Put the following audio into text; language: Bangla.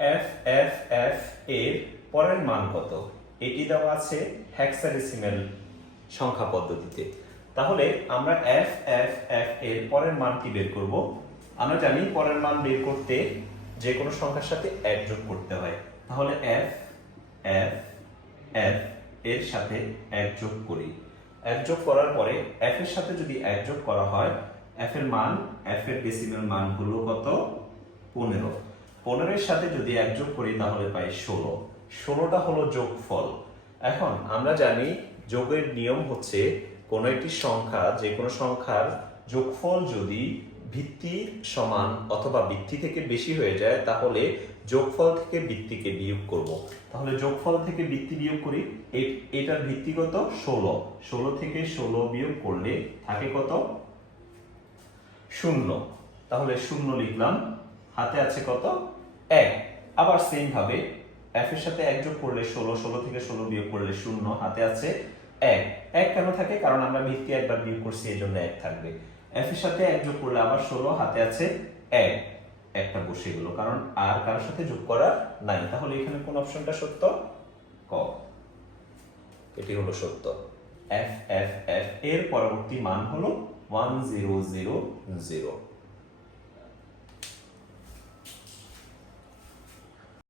এফ এফ এফ এর পরের মান কত? এটি দেওয়া আছে হেক্সাডেসিমাল সংখ্যা পদ্ধতিতে। তাহলে আমরা এফ এফ এফ এর পরের মানটি বের করব। আমরা জানি পরের মান বের করতে যে কোনো সংখ্যার সাথে এক যোগ করতে হয়। তাহলে এফ এফ এফ এর সাথে এক যোগ করি। এক যোগ করার পরে এফ এর সাথে যদি এক যোগ করা হয়, এফ এর মান, এফ এর ডেসিমাল মান হলো কত? 15। 15 এর সাথে যদি এক যোগ করি তাহলে পাই 16। 16টা হলো যোগফল। এখন আমরা জানি যোগের নিয়ম হচ্ছে কোনো একটি সংখ্যা, যে কোনো সংখ্যার যোগফল যদি ভিত্তির সমান অথবা ভিত্তি থেকে বেশি হয়ে যায় তাহলে যোগফল থেকে ভিত্তিকে বিয়োগ করব। তাহলে যোগফল থেকে ভিত্তি বিয়োগ করি। এটার ভিত্তি কত? 16। 16 থেকে 16 বিয়োগ করলে থাকে কত? 0। তাহলে 0 লিখলাম, হাতে আছে কত? 1। আবার সেম ভাবে এফ এর সাথে এক যোগ করলে 16, 16 থেকে 16 বিয়োগ করলে 0, হাতে আছে 1। 1 কেন থাকে? কারণ আমরা ভিত্তি একবার বিয়োগ করছি, এই জন্য 1 থাকবে। এফ এর সাথে এক যোগ করলে আবার 16, হাতে আছে 1। একটা বসে গেল, কারণ আর কারোর সাথে যোগ করা নাই। তাহলে এখানে কোন অপশনটা সত্য? ক, এটি হলো সত্য। এফ এফ এফ এর পরবর্তী মান হলো 1000।